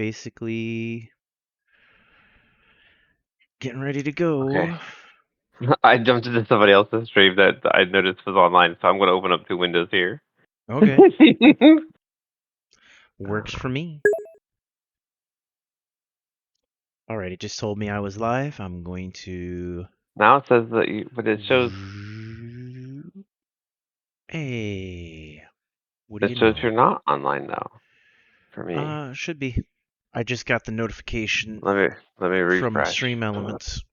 basically getting ready to go. Okay. I jumped into somebody else's stream that I noticed was online, so I'm going to open up 2 windows here. Okay, works for me. Alright, it just told me I was live. I'm going to. Now it says that but Hey, what do it you shows know? you're not online now for me. Should be. I just got the notification Let me from refresh. Stream Elements.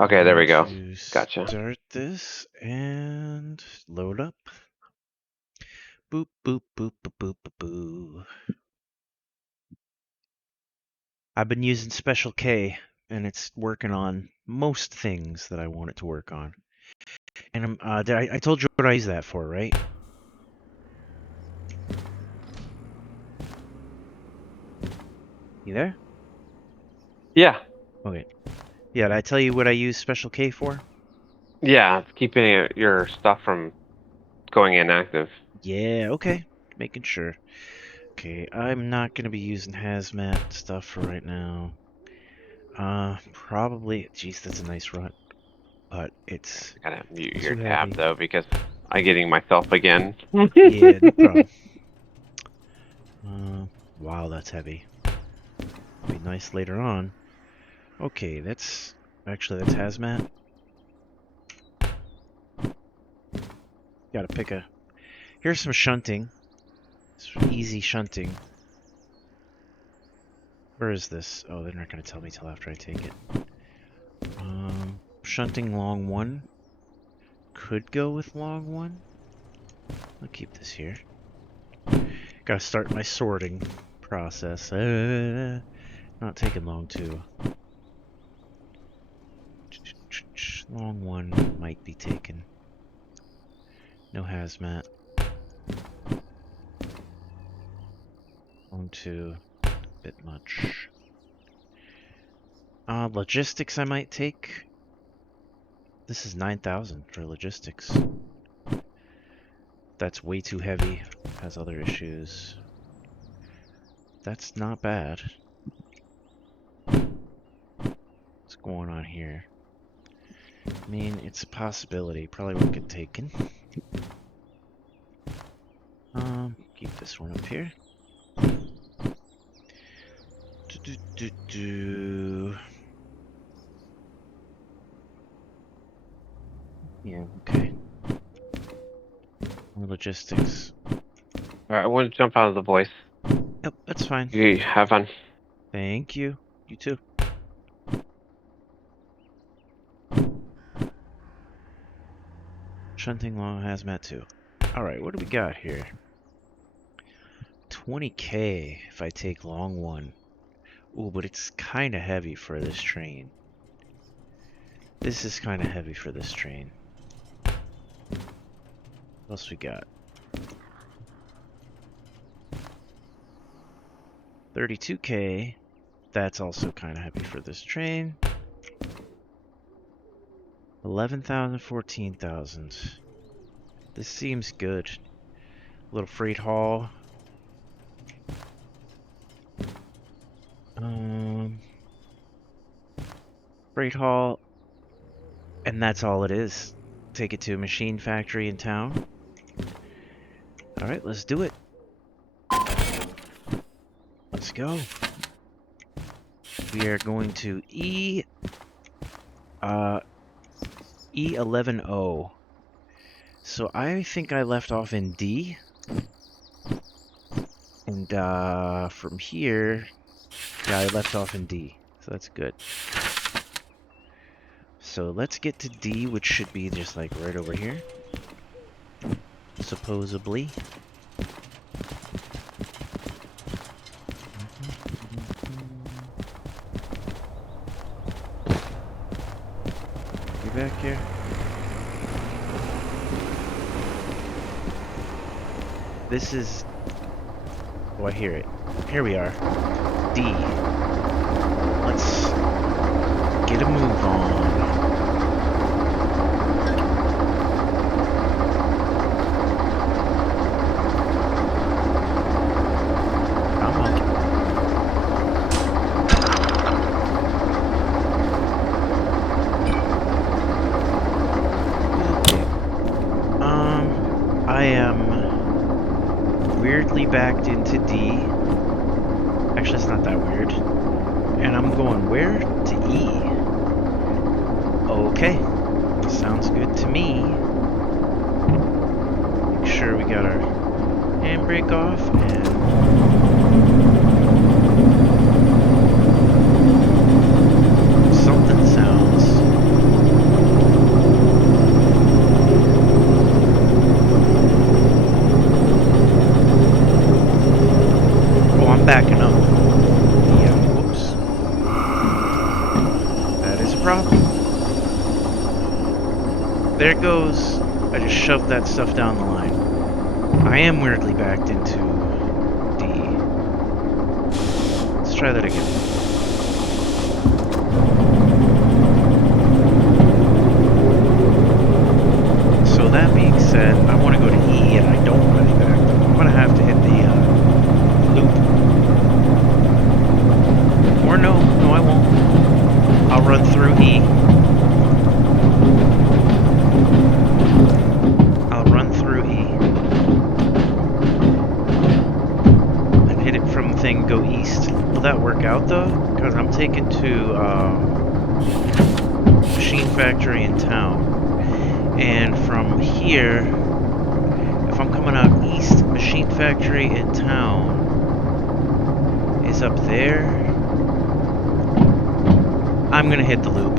I'm Okay, there going we go. to Gotcha. start this and load up. Boop, boop, boop, boop, boop, boop, boop. I've been using Special K, and it's working on most things that I want it to work on. And I told you what I use that for, right? You there? Yeah. Okay. Yeah, did I tell you what I use Special K for? Yeah, it's keeping your stuff from going inactive. Yeah, okay. Making sure. Okay, I'm not going to be using hazmat stuff for right now. Probably. Jeez, that's a nice run, but it's I gotta mute your too tab heavy. though because I'm getting myself again. Yeah, no problem. Wow, that's heavy. Be nice later on. Okay, that's hazmat. Gotta pick a. Here's some shunting. Some easy shunting. Where is this? Oh, they're not gonna tell me till after I take it. Shunting long one. Could go with long one. I'll keep this here. Gotta start my sorting process. Not taking long too. Long one might be taken. No hazmat. Long two, a bit much. Logistics I might take. This is 9,000 for logistics. That's way too heavy. Has other issues. That's not bad. What's going on here? I mean, it's a possibility. Probably won't get taken. Keep this one up here. Yeah, okay. More logistics. Alright, I want to jump out of the voice. Yep, that's fine. You have fun. Thank you. You too. Shunting long hazmat too. Alright, what do we got here? 20k if I take long one. Ooh, but it's kind of heavy for this train. This is kind of heavy for this train. What else we got? 32k. That's also kind of heavy for this train. 11,000, 14,000. This seems good. Little freight haul. Freight haul. And that's all it is. Take it to a machine factory in town. Alright, let's do it. Let's go. We are going to E11O. So I think I left off in D. And from here, yeah, I left off in D. So that's good. So let's get to D, which should be just like right over here. Supposedly. You back here? This is... Oh, I hear it. Here we are. D. Let's get a move on. Come on, into D. Actually, it's not that weird. And I'm going where? To E. Okay. Sounds good to me. Make sure we got our handbrake off and... something sounds... Oh, I'm backing up. Yeah, whoops. That is a problem. There it goes. I just shoved that stuff down the line. I am weirdly backed into D. Let's try that again. So that being said, I want to go to E and I don't want to be backed up. I'm going to have to hit the loop. Or no, I won't. I'll run through E. I'll run through E. And hit it from thing, go east. Will that work out though? Because I'm taken to Machine Factory in town. And from here, if I'm coming out east, Machine Factory in town is up there. I'm gonna hit the loop.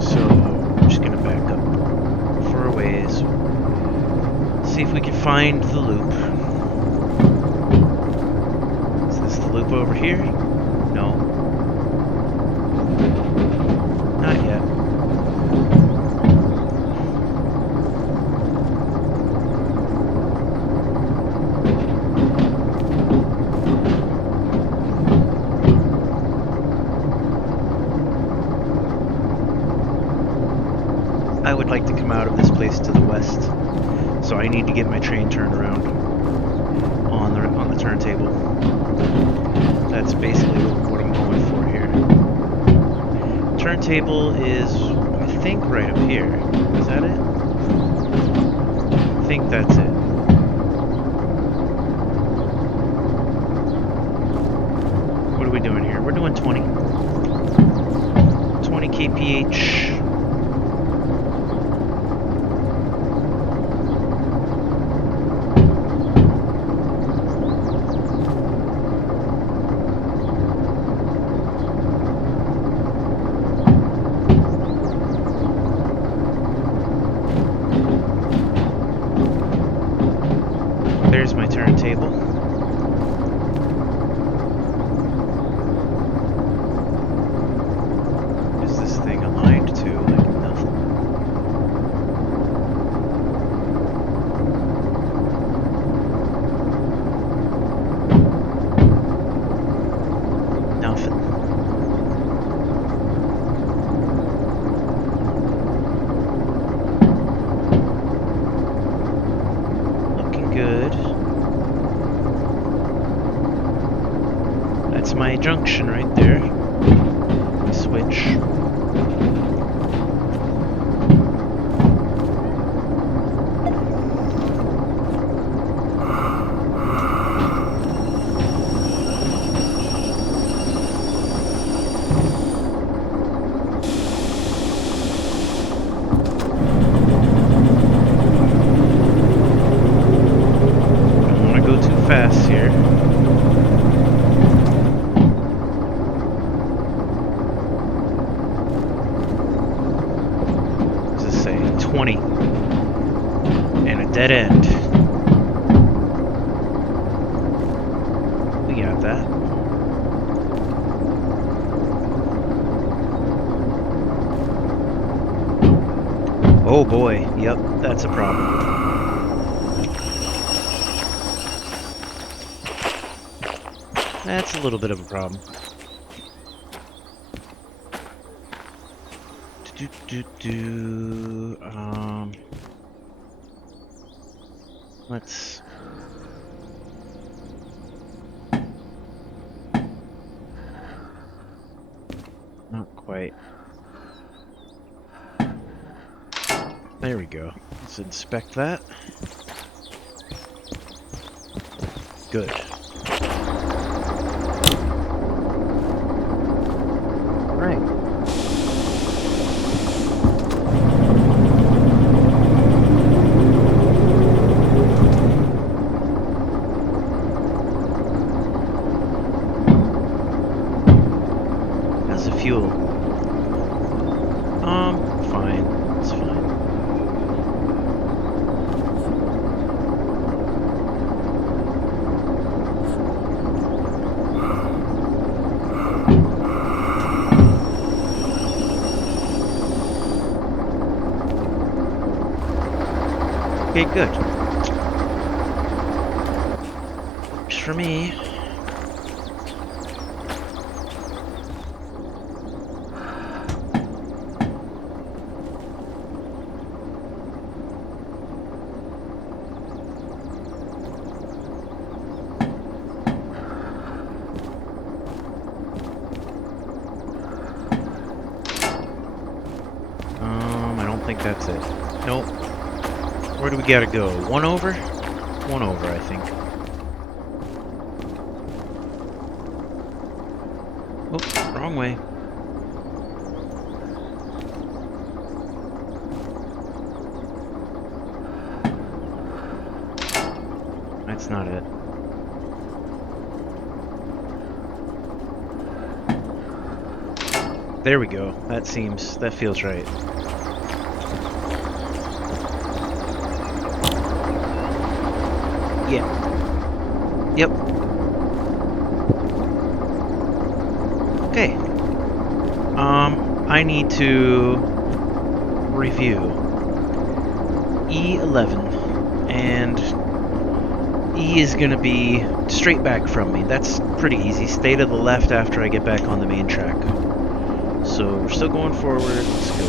So I'm just gonna back up for a ways. See if we can find the loop. Is this the loop over here? No. Not yet. I would like to come out of this place to the west, so I need to get my train turned around on the turntable. That's basically what I'm going for here. Turntable is, I think, right up here. Is that it? I think that's it. What are we doing here? We're doing 20. 20 kph. There's my turntable. Is this thing aligned to like nothing? Nothing. Looking good. That's my junction right there. Switch. Don't want to go too fast here. What does this say? 20. And a dead end. We got that. Oh boy, yep, that's a problem. That's a little bit of a problem. Let's... Not quite. There we go. Let's inspect that. Good. Right. How's the fuel? Fine. It's fine. Okay, good. Works for me. I don't think that's it. Nope. Where do we gotta go? One over? One over, I think. Oh, wrong way. That's not it. There we go. That feels right. Yeah. Yep. Okay. I need to review E11, and E is gonna be straight back from me. That's pretty easy. Stay to the left after I get back on the main track. So we're still going forward. Let's go.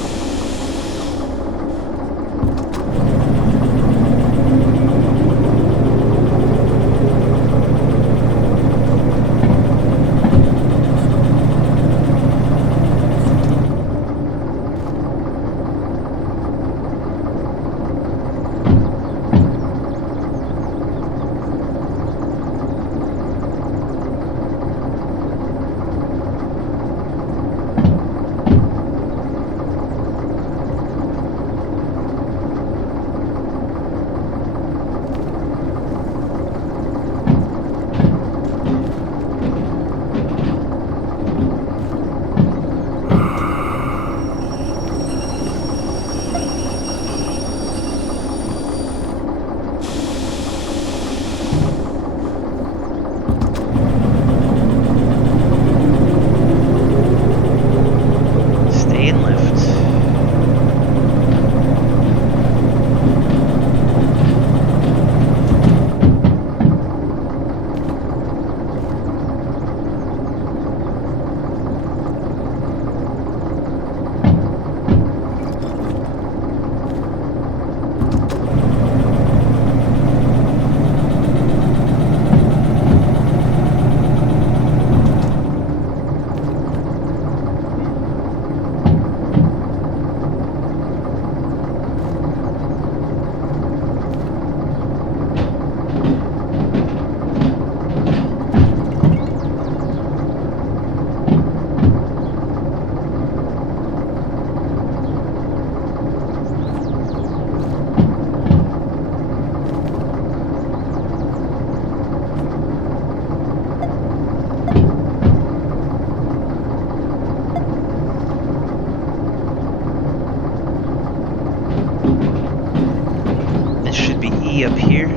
Up here.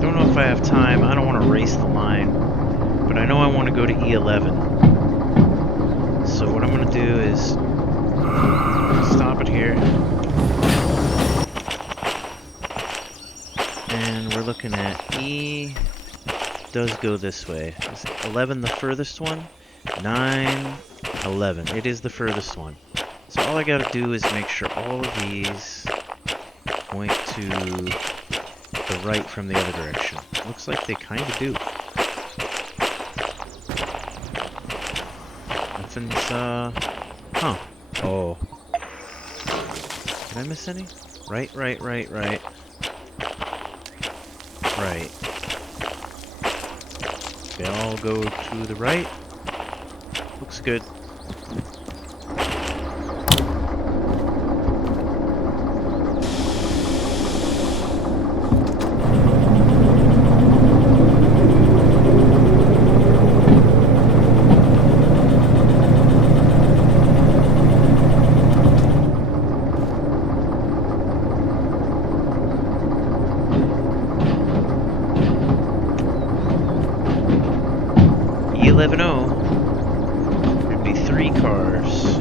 Don't know if I have time. I don't want to race the line, but I know I want to go to E11. So what I'm going to do is stop it here. And we're looking at E does go this way. Is 11 the furthest one? 9, 11. It is the furthest one. So all I gotta do is make sure all of these point to the right from the other direction. Looks like they kind of do. Nothing's Huh. Oh. Did I miss any? Right. Right. They all go to the right. Looks good. E11O. There'd be 3 cars.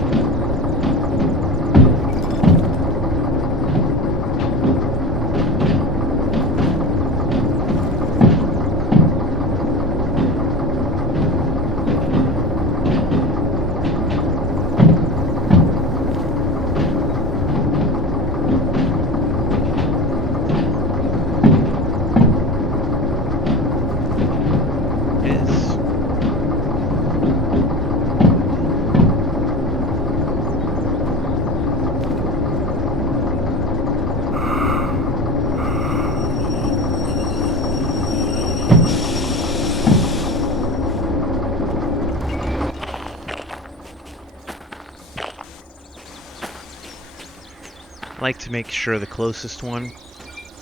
Like to make sure the closest one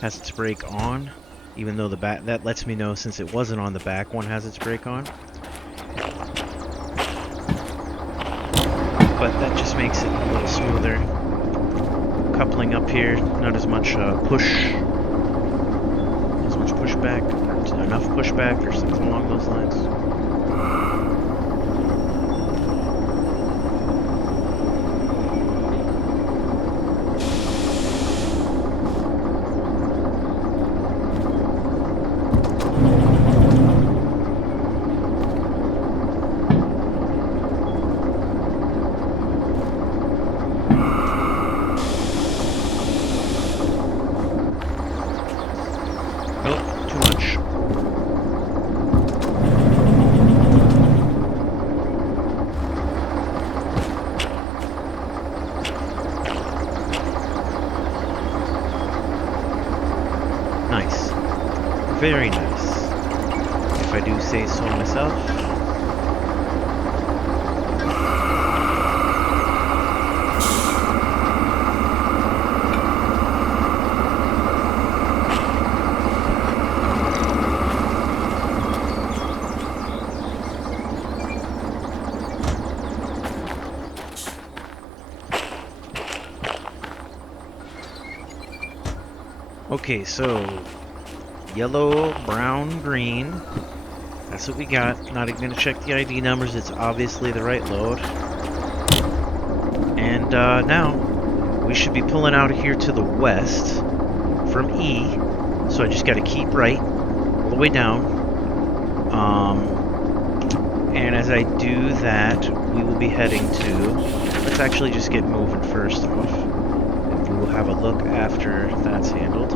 has its brake on, even though the back, that lets me know since it wasn't on, the back one has its brake on. But that just makes it a little smoother. Coupling up here, not as much pushback, enough pushback or something along those lines. Nice. Very nice. If I do say so myself. Okay, so yellow, brown, green. That's what we got. Not even gonna check the ID numbers. It's obviously the right load. And now we should be pulling out of here to the west from E. So I just got to keep right all the way down. And as I do that, we will be heading to. Let's actually just get moving first off. We will have a look after that's handled.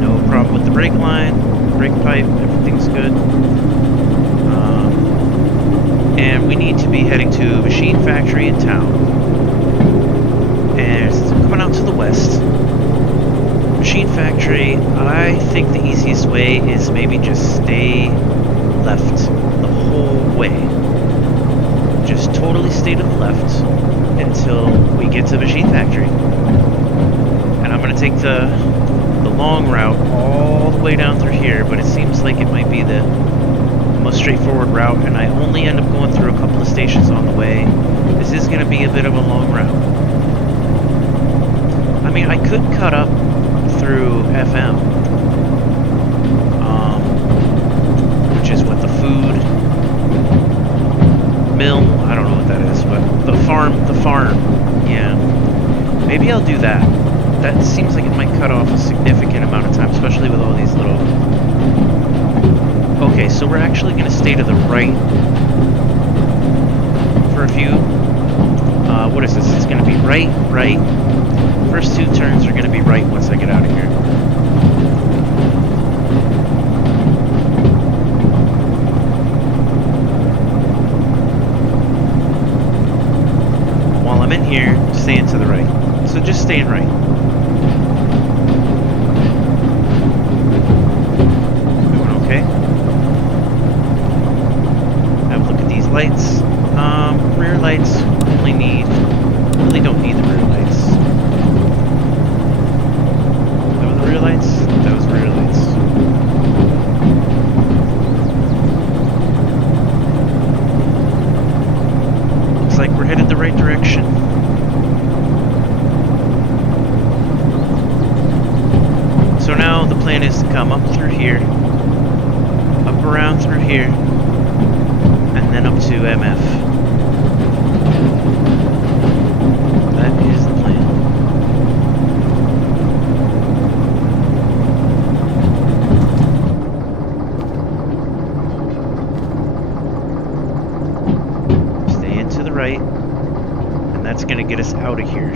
No problem with the brake line, brake pipe, everything's good. And we need to be heading to a machine factory in town. And since I'm coming out to the west, machine factory, I think the easiest way is maybe just stay left the whole way. Just totally stay to the left until we get to the machine factory. And I'm going to take the long route all the way down through here, but it seems like it might be the most straightforward route, and I only end up going through a couple of stations on the way. This is going to be a bit of a long route. I mean, I could cut up through FM, which is what the food mill, I don't know what that is, but the farm, yeah. Maybe I'll do that. That seems like it might cut off a significant amount of time, especially with all these little... Okay, so we're actually going to stay to the right for a few. What is this? It's going to be right. First 2 turns are going to be right once I get out of here. here, staying to the right. So just staying right. Doing okay. Have a look at these lights. Rear lights only need, really don't need the rear lights. That was the rear lights? That was rear lights. Looks like we're headed the right direction. So now the plan is to come up through here, up around through here, and then up to MF. That is the plan. Stay in to the right, and that's going to get us out of here.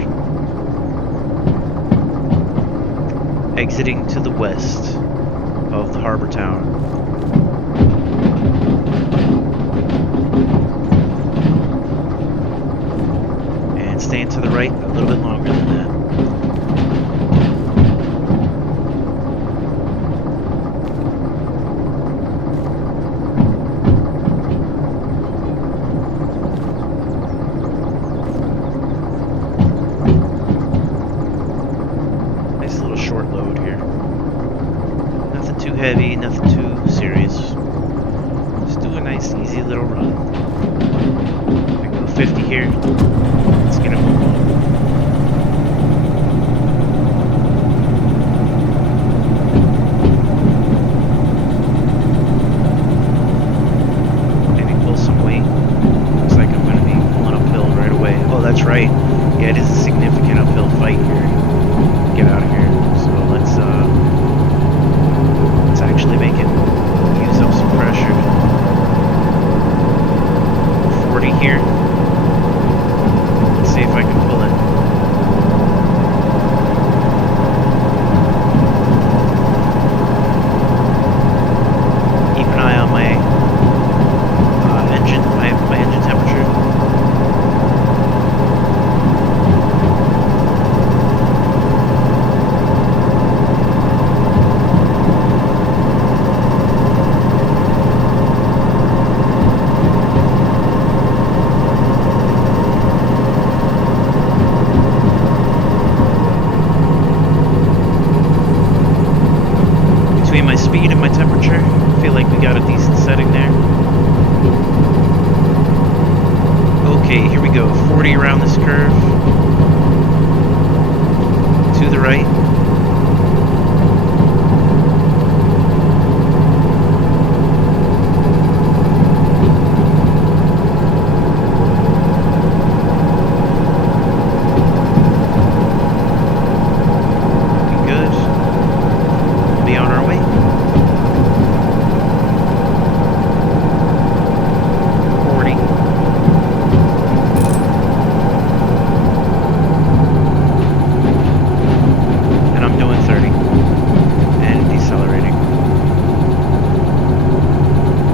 Exiting to the west of the harbor town. And staying to the right a little bit longer than that. Nice little short load here. Nothing too heavy, nothing too serious. Just do a nice, easy little run. I go 50 here. Let's get a move on. Maybe pull some weight. Looks like I'm going to be pulling uphill right away. Oh, that's right. Yeah, it is a significant uphill fight here. Get out of here. So let's actually make it use up some pressure. 40 here. Let's see if I can pull it. Keep an eye on my engine, my engine temperature. Between my speed and my temperature, I feel like we got a decent setting there. Okay, here we go. 40 around this curve. To the right. Looking good. Be on our way.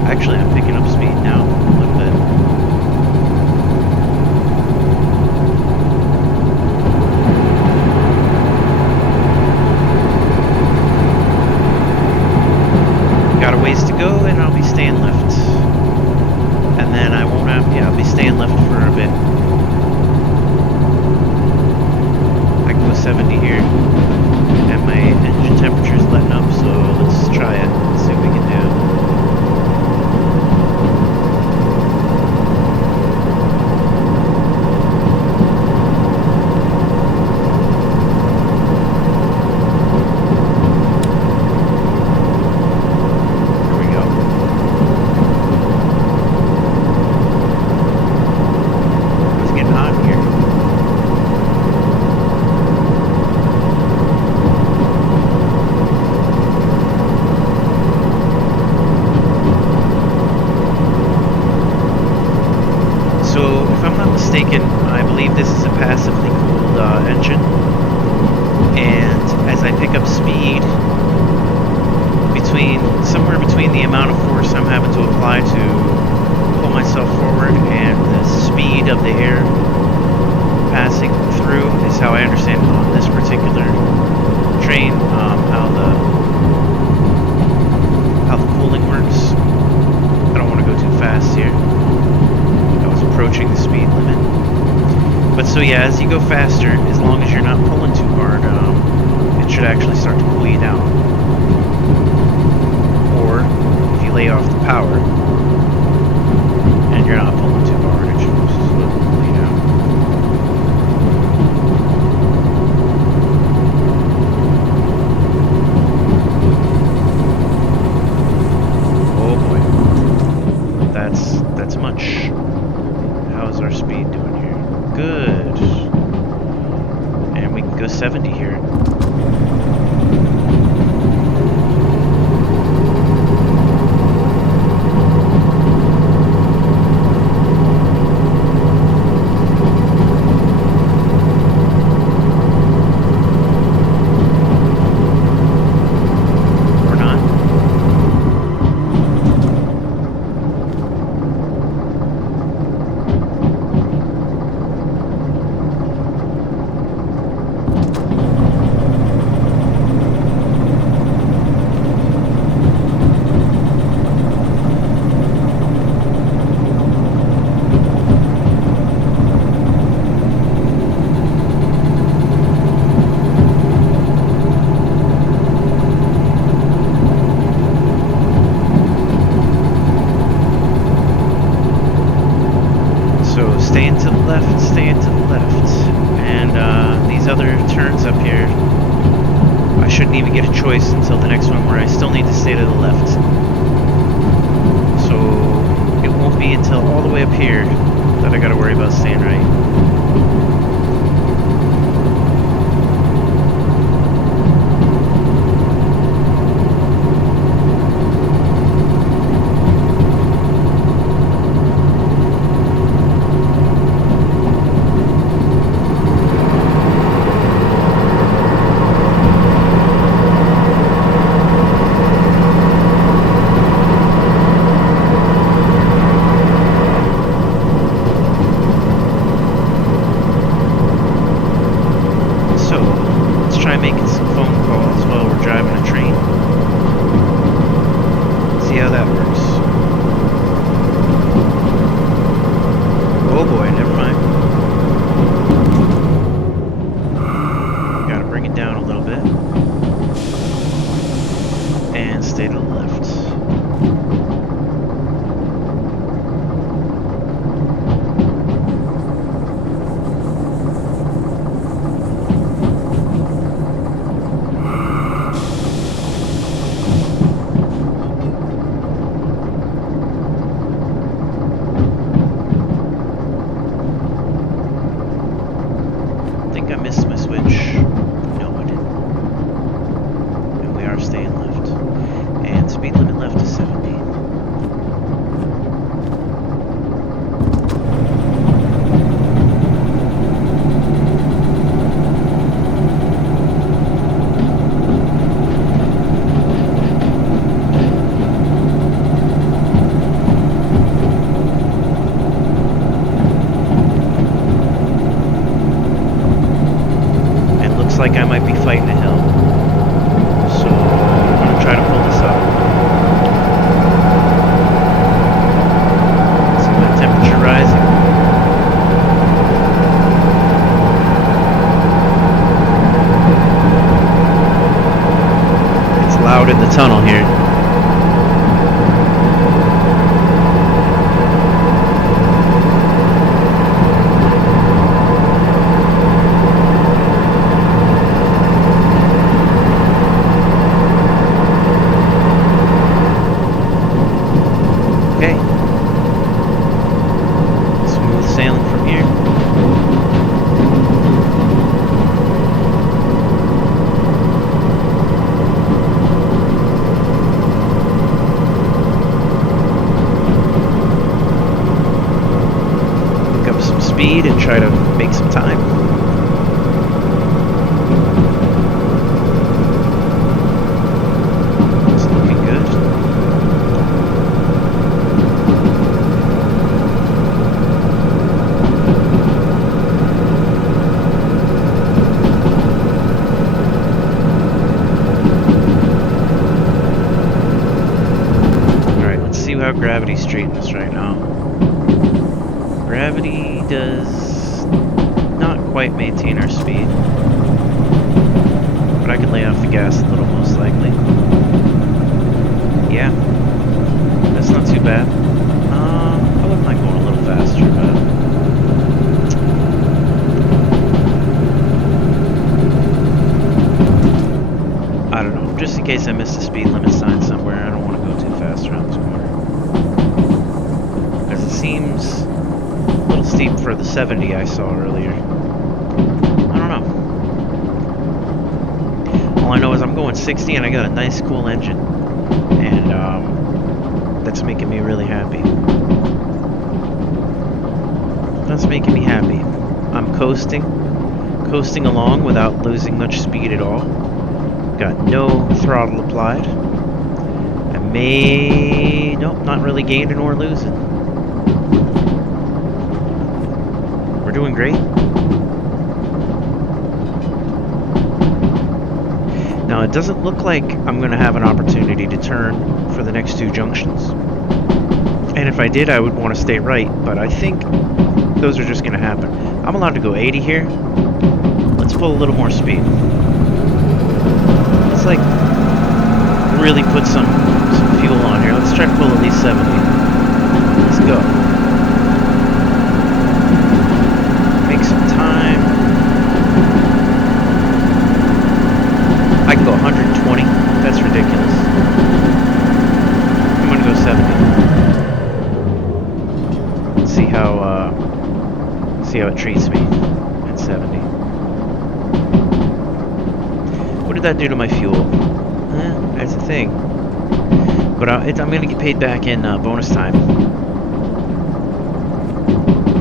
Actually, I'm picking up speed now a little bit. Got a ways to go, and I'll be staying left. And then I won't have, yeah, I'll be staying left for a bit. I can go 70 here. And my engine temperature's letting up, so let's try it. Let's see what we can do. Mistaken, I believe this is a passively cooled engine, and as I pick up speed, somewhere between the amount of force I'm having to apply to pull myself forward and the speed of the air passing how I understand it on this particular train, how the cooling works. I don't want to go too fast here. I was approaching the speed limit. But so yeah, as you go faster, as long as you're not pulling too hard, it should actually start to cool you down. Or if you lay off the power and you're not pulling too hard, it should slowly cool you down. Oh boy, that's much. How's our speed doing here? Good. And we can go 70 here. Or not. So staying to the left, staying to the left. And these other turns up here, I shouldn't even get a choice until the next one where I still need to stay to the left. So it won't be until all the way up here that I gotta worry about staying right. So let's try making some phone calls while we're driving a train. See how that works. Oh boy, never mind. Gotta bring it down a little bit. And stay to the left. I think I missed my switch. No, I didn't. And we are staying left. And speed limit left is 70. And looks like I might be fighting a hill. So I'm gonna try to pull this up. See my temperature rising. It's loud in the tunnel here. Okay. Smooth sailing from here. Pick up some speed and try to make some time. It's looking good. pretty straight in this right now. Gravity does not quite maintain our speed. But I can lay off the gas a little, most likely. Yeah. That's not too bad. I wouldn't mind going a little faster, but... I don't know. Just in case I miss the speed limit sign somewhere, I don't want to go too fast around this corner. Because it seems a little steep for the 70 I saw earlier. I don't know. All I know is I'm going 60 and I got a nice cool engine. And that's making me really happy. That's making me happy. I'm coasting along without losing much speed at all. Got no throttle applied. Nope, not really gaining or losing. We're doing great. Now it doesn't look like I'm going to have an opportunity to turn for the next two junctions. And if I did, I would want to stay right, but I think those are just going to happen. I'm allowed to go 80 here. Let's pull a little more speed. Let's like really put some fuel on here. Let's try to pull at least 70. Let's go. Make some time. I can go 120. That's ridiculous. I'm gonna go 70. See how it treats me at 70. What did that do to my fuel? That's the thing. But I'm gonna get paid back in bonus time.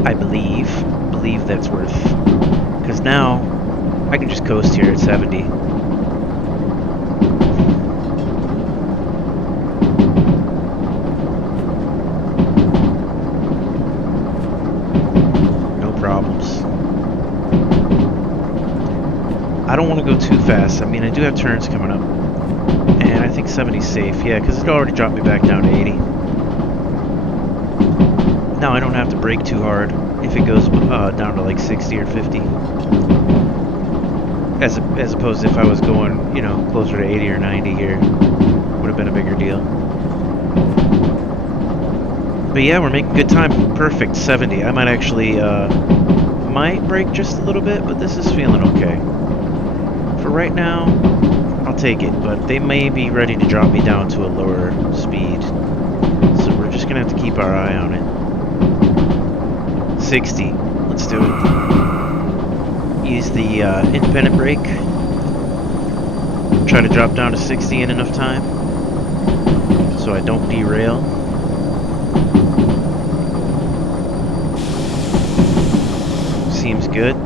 I believe that's worth. Because now I can just coast here at 70. I don't want to go too fast. I mean, I do have turns coming up. And I think 70's safe. Yeah, because it already dropped me back down to 80. Now I don't have to brake too hard if it goes down to like 60 or 50. As opposed to if I was going, you know, closer to 80 or 90 here. Would have been a bigger deal. But yeah, we're making good time. Perfect, 70. I might actually, might brake just a little bit, but this is feeling okay. For right now, I'll take it, but they may be ready to drop me down to a lower speed. So we're just gonna have to keep our eye on it. 60. Let's do it. Use the independent brake. Try to drop down to 60 in enough time so I don't derail. Seems good.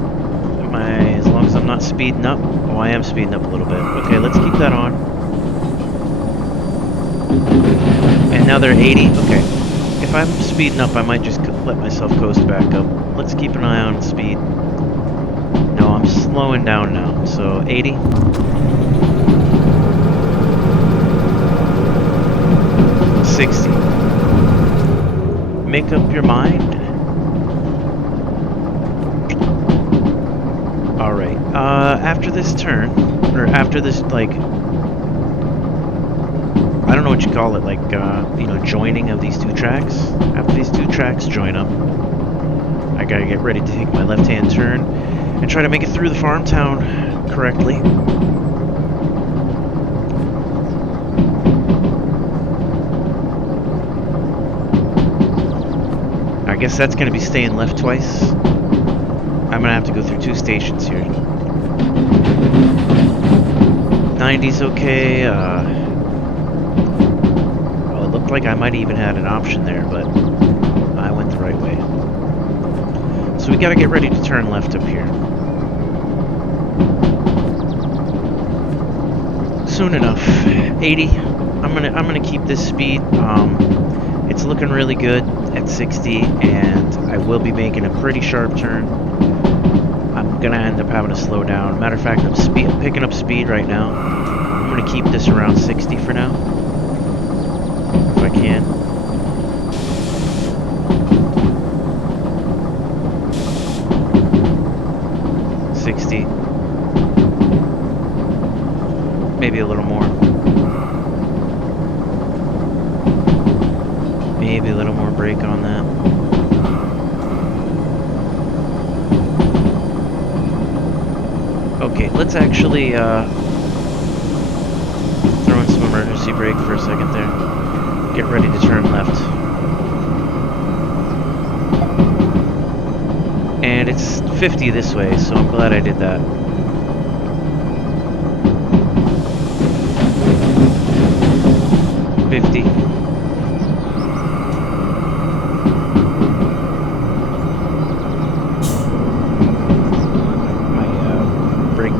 As long as I'm not speeding up. Oh, I am speeding up a little bit. Okay, let's keep that on. And now they're 80. Okay. If I'm speeding up, I might just let myself coast back up. Let's keep an eye on speed. No, I'm slowing down now. So 80. $60. Make up your mind. Alright, after this turn, or after this, like, I don't know what you call it, like, you know, joining of these two tracks. After these two tracks join up, I gotta get ready to take my left-hand turn and try to make it through the farm town correctly. I guess that's gonna be staying left twice. I'm gonna have to go through two stations here. 90's okay. Well, it looked like I might even had an option there, but I went the right way. So we gotta get ready to turn left up here. Soon enough. 80. I'm gonna keep this speed. It's looking really good at 60, and I will be making a pretty sharp turn. I'm gonna end up having to slow down. Matter of fact, I'm picking up speed right now. I'm gonna keep this around 60 for now, if I can. 60. Maybe a little more. Maybe a little more brake on that. Okay, let's actually throw in some emergency brake for a second there. Get ready to turn left. And it's 50 this way, so I'm glad I did that.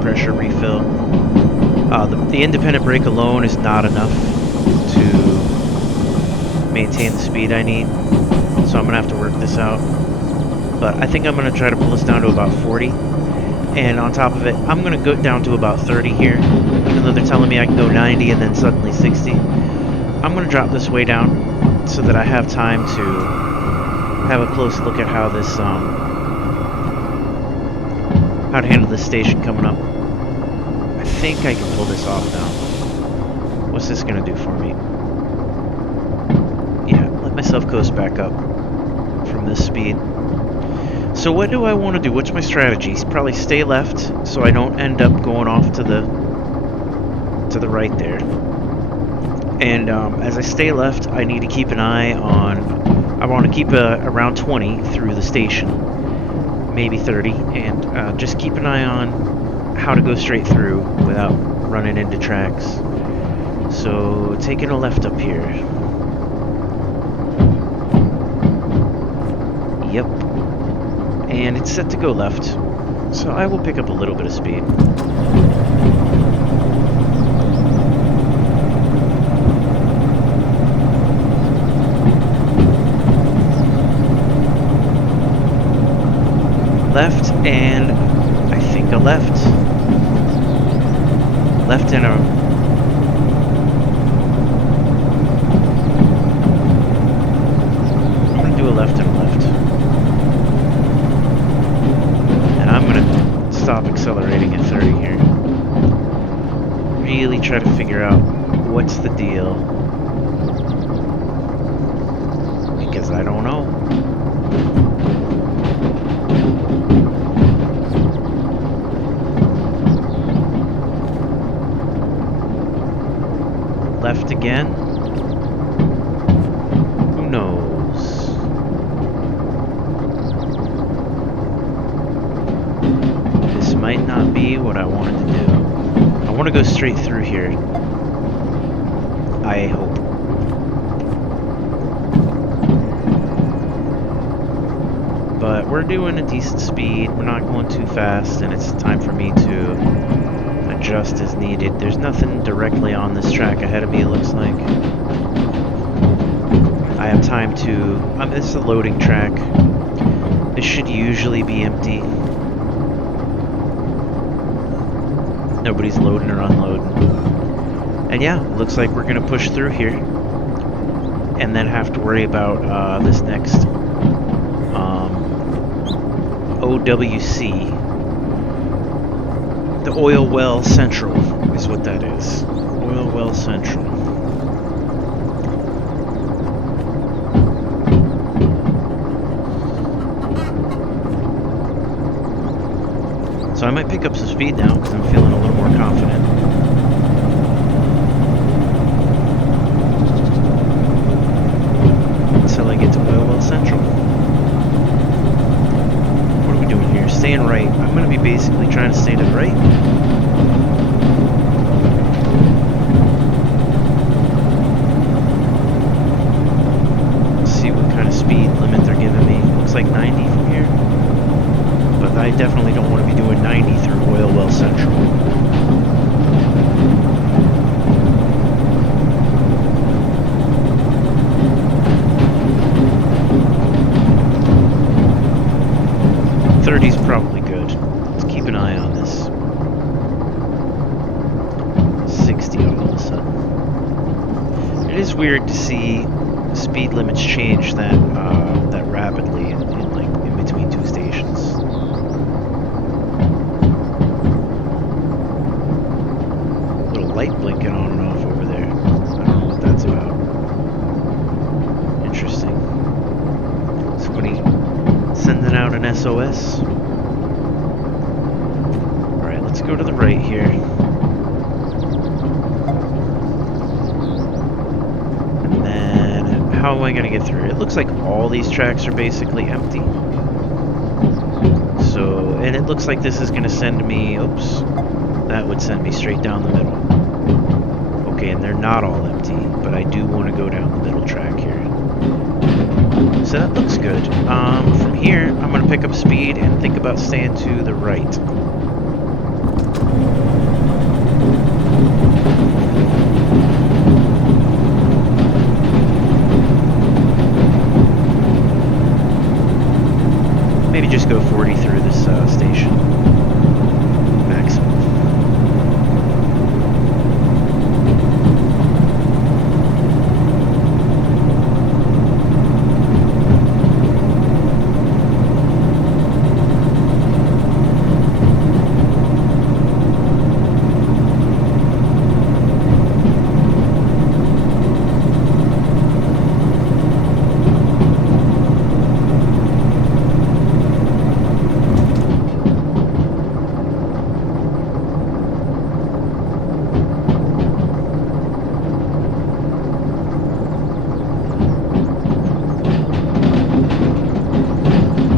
Pressure refill. The independent brake alone is not enough to maintain the speed I need, so I'm gonna have to work this out. But I think I'm gonna try to pull this down to about 40, and on top of it, I'm gonna go down to about 30 here, even though they're telling me I can go 90 and then suddenly 60. I'm gonna drop this way down so that I have time to have a close look at how this how to handle this station coming up. I think I can pull this off now. What's this gonna do for me? Yeah, let myself coast back up from this speed. So what do I want to do? What's my strategy? Probably stay left so I don't end up going off to the right there. And as I stay left, I need to keep an eye on... I want to keep around 20 through the station, maybe 30, and just keep an eye on how to go straight through without running into tracks. So taking a left up here. Yep. And it's set to go left, so I will pick up a little bit of speed. Left, and I think a left. Left and a... I'm gonna do a left and a left. And I'm gonna stop accelerating at 30 here. Really try to figure out what's the deal. Because I don't know. Left again? Who knows? This might not be what I wanted to do. I want to go straight through here. I hope. But we're doing a decent speed, we're not going too fast, and it's time for me to adjust as needed. There's nothing directly on this track ahead of me, it looks like. I have time to... this is a loading track. This should usually be empty. Nobody's loading or unloading. And yeah, looks like we're going to push through here. And then have to worry about this next OWC. The Oil Well Central is what that is. Oil Well Central. So I might pick up some speed now because I'm feeling a little more confident. Until I get to Oil Well Central. What are we doing here? Staying right. I'm going to be basically trying to stay to the right. Let's see what kind of speed limit they're giving me. Looks like 90 from here. But I definitely don't want to be doing 90 through Oil Well Central. .30's probably good. Let's keep an eye on this. 60 all of a sudden. It is weird to see speed limits change that rapidly in between two stations. out an SOS. Alright, let's go to the right here. And then, how am I going to get through? It looks like all these tracks are basically empty. So, and it looks like this is going to send me, oops, that would send me straight down the middle. Okay, and they're not all empty, but I do want to go down the middle track here. So that looks good. From here, I'm going to pick up speed and think about staying to the right. Maybe just go 40 through this station. Maximum.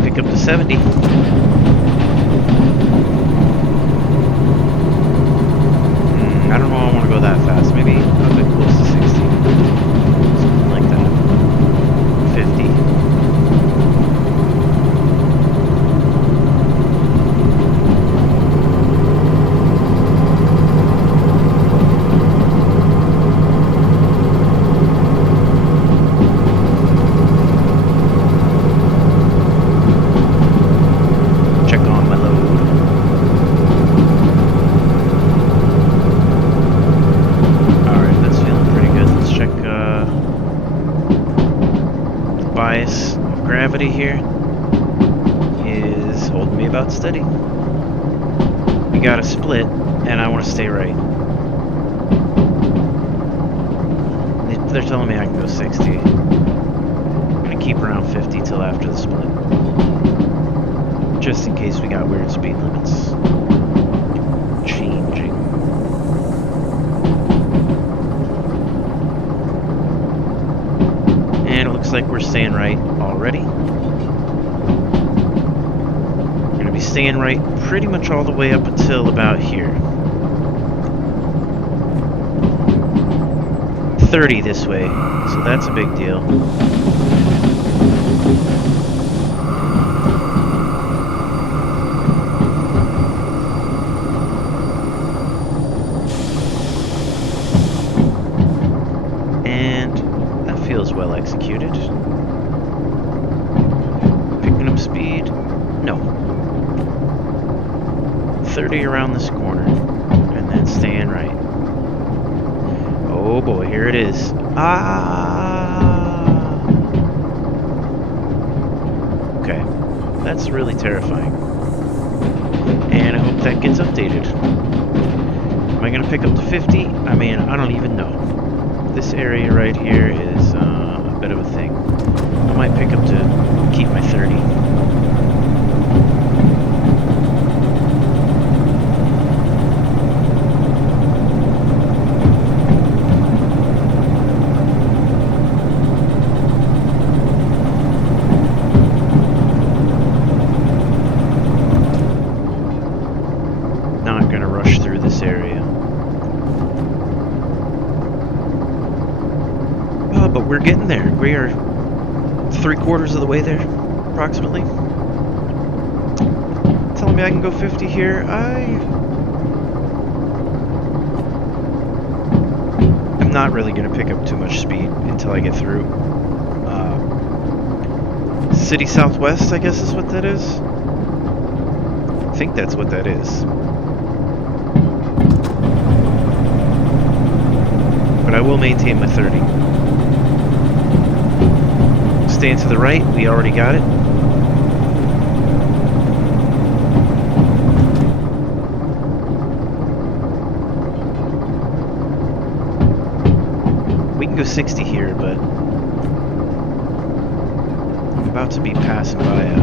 Pick up to 70. I don't know if I want to go that fast. Maybe a bit close to 60. Something like that. 50. Check on my load. Alright, that's feeling pretty good. Let's check the bias of gravity here is holding me about steady. We got a split, and I want to stay right. They're telling me I can go 60. I'm going to keep around 50 till after the split. Just in case we got weird speed limits changing. And it looks like we're staying right already. We're going to be staying right pretty much all the way up until about here. 30 this way, so that's a big deal. Feels well executed. Picking up speed. No. 30 around this corner. And then staying right. Oh boy, here it is. Ah! Okay. That's really terrifying. And I hope that gets updated. Am I going to pick up to 50? I mean, I don't even know. This area right here is a bit of a thing. I might pick up to keep my 30. Not gonna rush through this area. But we're getting there. We are 3/4 of the way there, approximately. Telling me I can go 50 here. I'm not really going to pick up too much speed until I get through. City Southwest, I guess is what that is. I think that's what that is. But I will maintain my 30. Staying to the right, we already got it. We can go 60 here, but I'm about to be passing by a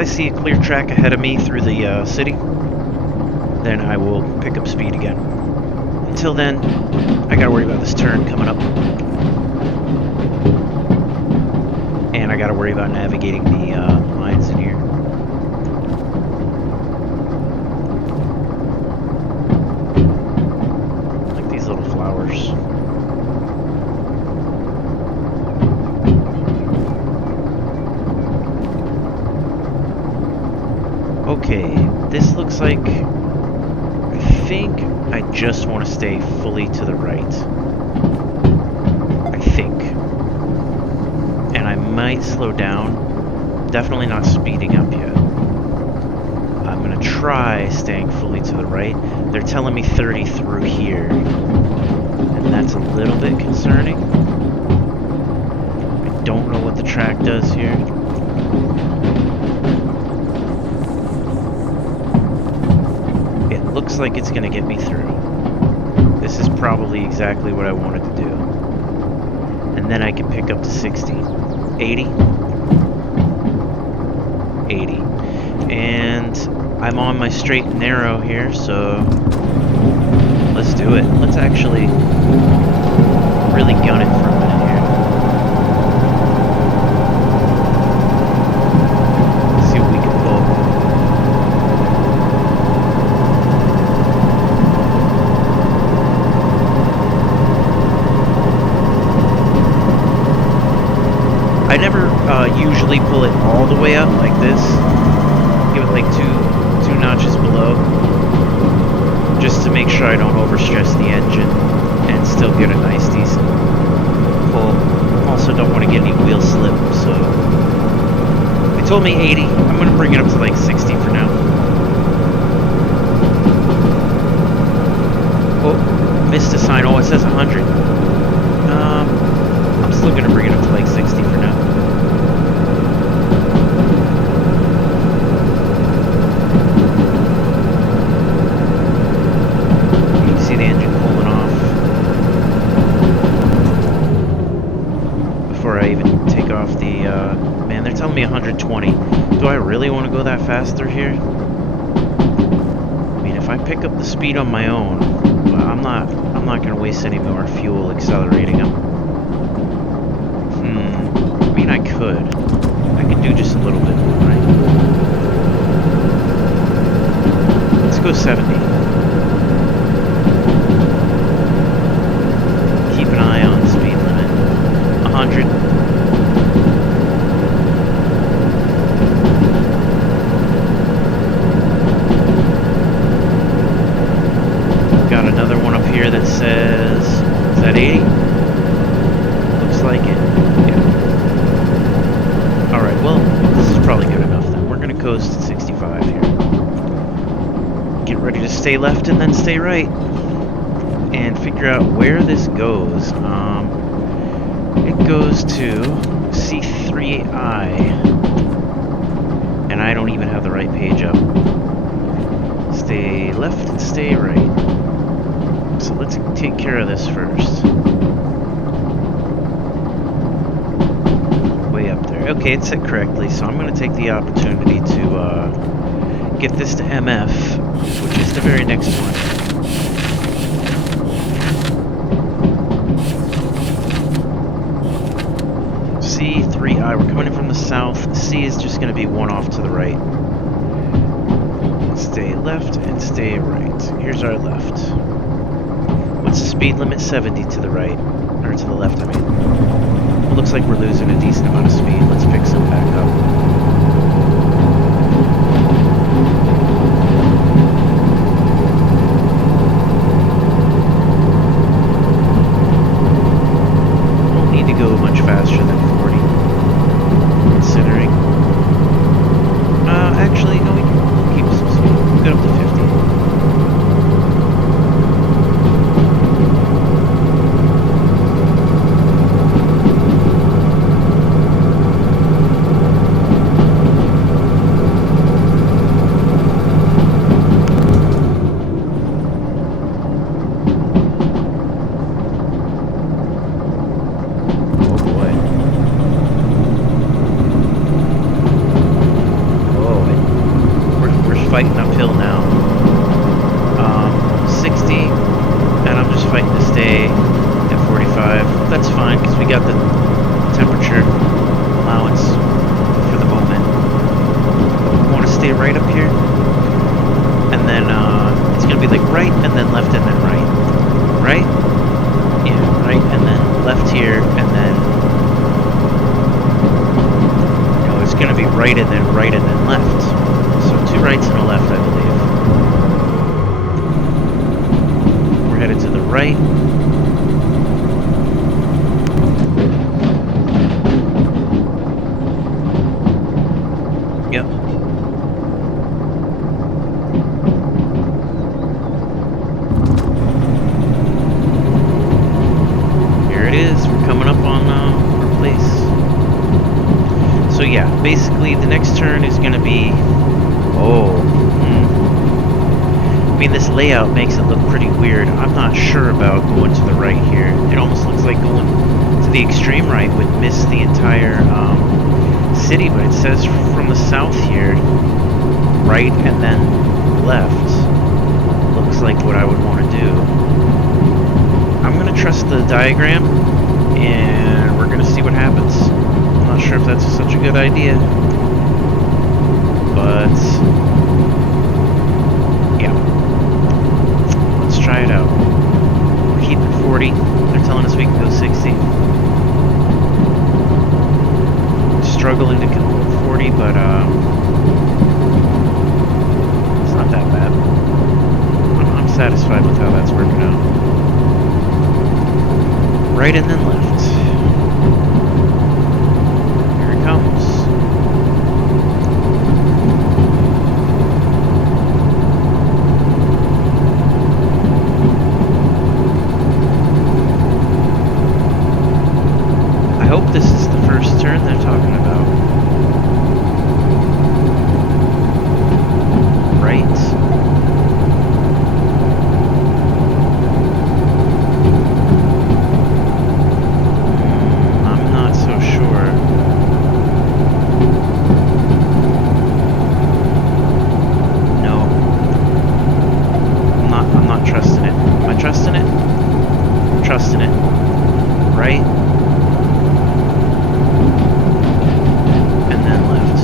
I see a clear track ahead of me through the city, then I will pick up speed again. Until then, I gotta worry about this turn coming up. And I gotta worry about navigating the lines in here. Like these little flowers. Okay, this looks like... I think I just want to stay fully to the right. I think. And I might slow down. Definitely not speeding up yet. I'm going to try staying fully to the right. They're telling me 30 through here. And that's a little bit concerning. I don't know what the track does here. Looks like it's going to get me through. This is probably exactly what I wanted to do. And then I can pick up to 60. 80. 80. And I'm on my straight and narrow here, so let's do it. Let's actually really gun it for a minute here. Let's see what we can pull. I never usually pull it all the way up like this. Give it like two notches below, just to make sure I don't overstress the engine and still get a nice decent pull. Also don't want to get any wheel slip, so they told me 80. I'm going to bring it up to like 60 for now. Oh, missed a sign. Oh, it says 100. I'm still going to bring it up to like 60 for now. You can see the engine pulling off before I even take off the, man, they're telling me 120. Do I really want to go that fast through here? I mean, if I pick up the speed on my own, well, I'm not going to waste any more fuel accelerating them. I mean, I could do just a little bit more, right? Let's go 70. Keep an eye on the speed limit. 100. Got another one up here that says, is that 80? Looks like it. Alright, well, this is probably good enough then. We're going to coast to 65 here. Get ready to stay left and then stay right. And figure out where this goes. It goes to C3I. And I don't even have the right page up. Stay left and stay right. So let's take care of this first. Up there. Okay, it's set correctly, so I'm going to take the opportunity to get this to MF, which is the very next one. C3I, we're coming in from the south. C is just going to be one off to the right. Stay left and stay right. Here's our left. What's the speed limit? 70 to the right. Or to the left, I mean. It looks like we're losing a decent amount of speed. Let's pick some back up. Don't need to go much faster than 40, considering. Actually, no, we can keep some speed. We'll get up to 50. and I'm just fighting to stay at 45. That's fine, because we got the temperature allowance for the moment. But we want to stay right up here, and then it's going to be like right, and then left, and then right. Right? Yeah, right, and then left here, and then... No, it's going to be right, and then left. So 2 rights and a left, I believe. We're headed to the right. Yep. Here it is. We're coming up on our place. So yeah, basically the next turn is going to be... Oh. I mean, this layout makes it look pretty weird. I'm not sure about going to the right here. It almost looks like going to the extreme right would miss the entire city, but it says from the south here, right and then left. Looks like what I would want to do. I'm going to trust the diagram, and we're going to see what happens. I'm not sure if that's such a good idea, but yeah. Let's try it out. We're keeping 40. They're telling us we can go 60. Struggling to hold 40, but it's not that bad. I'm satisfied with how that's working out. Right and then left. Here it comes. I hope this is the first turn they're talking about. Right. I'm not so sure. No. I'm not trusting it. Am I trusting it? I'm trusting it. Right? And then left.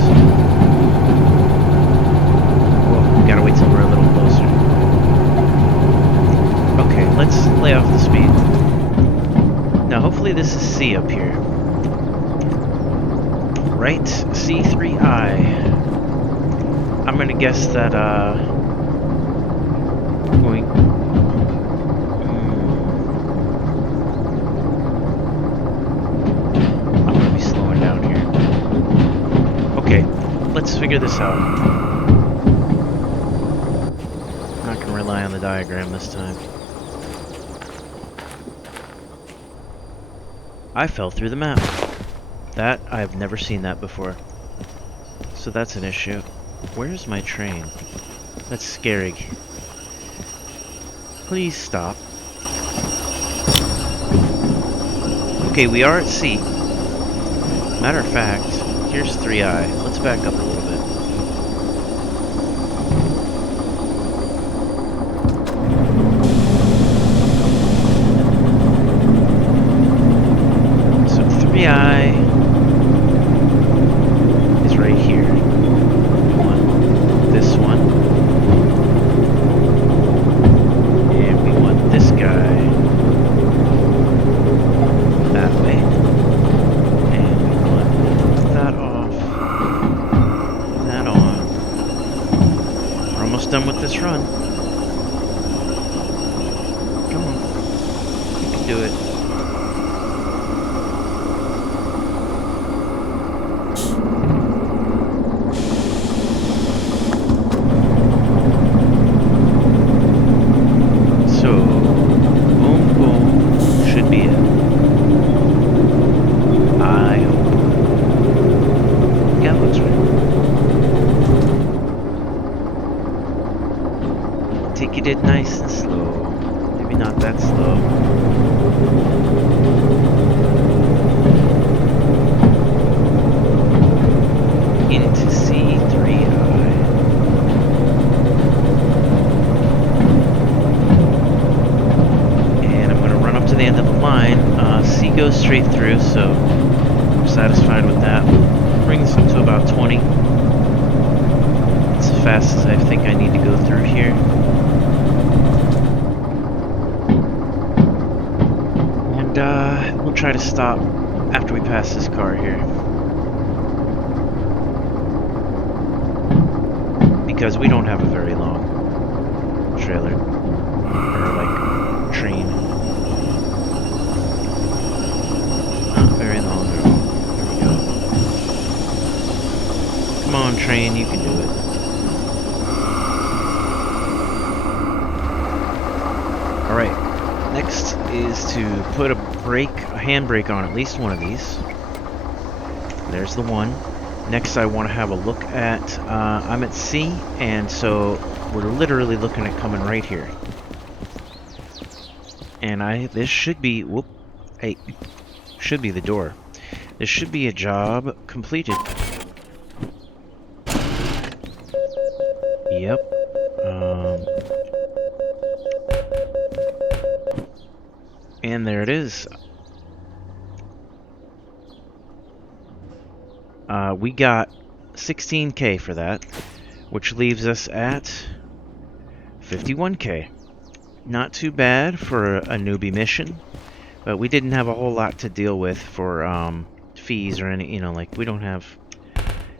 Whoa, gotta wait till we're a little closer. Okay, let's lay off the speed. Now hopefully this is C up here. Right, C3I. I'm gonna guess that, going... I'm gonna be slowing down here. Okay, let's figure this out. I'm not gonna rely on the diagram this time. I fell through the map. That, I've never seen that before. So that's an issue. Where's my train? That's scary. Please stop. Okay, we are at C. Matter of fact, here's 3I. Let's back up a little bit. So 3I is right here. This one. And we want this guy that way. And we want that off. That on. We're almost done with this run. Come on. You can do it. Take it nice and slow. Maybe not that slow. Into C3I. fine. C goes straight through, so I'm satisfied with that. Bring this up to about 20. It's as fast as I think I need to go through here. And we'll try to stop after we pass this car here. Because we don't have a very long trailer. Or like train. Not very long at all. There we go. Come on, train, you can do it. Alright, next is to put a handbrake on at least one of these. There's the one. Next I want to have a look at, I'm at C, and so we're literally looking at coming right here. And this should be, should be the door. This should be a job completed. Yep. And there it is. We got 16K for that, which leaves us at 51K. Not too bad for a newbie mission, but we didn't have a whole lot to deal with for fees or any, like we don't have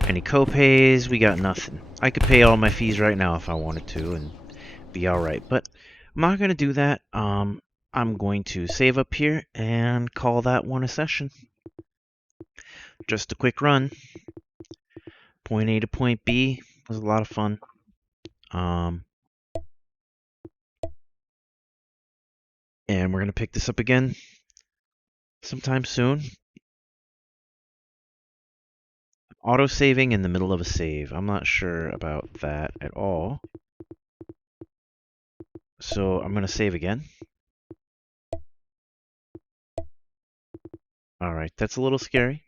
any co-pays, we got nothing. I could pay all my fees right now if I wanted to and be alright, but I'm not going to do that. I'm going to save up here and call that one a session. Just a quick run. Point A to point B was a lot of fun. And we're going to pick this up again sometime soon. Auto-saving in the middle of a save. I'm not sure about that at all. So I'm going to save again. Alright, that's a little scary.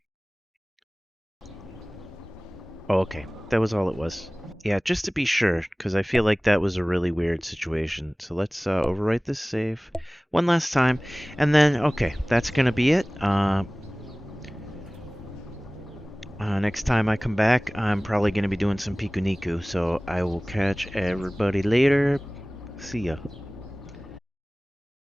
Oh, okay. That was all it was. Yeah, just to be sure, because I feel like that was a really weird situation. So let's overwrite this save one last time. And then, okay, that's going to be it. Next time I come back, I'm probably going to be doing some Piku Niku. So I will catch everybody later. See ya.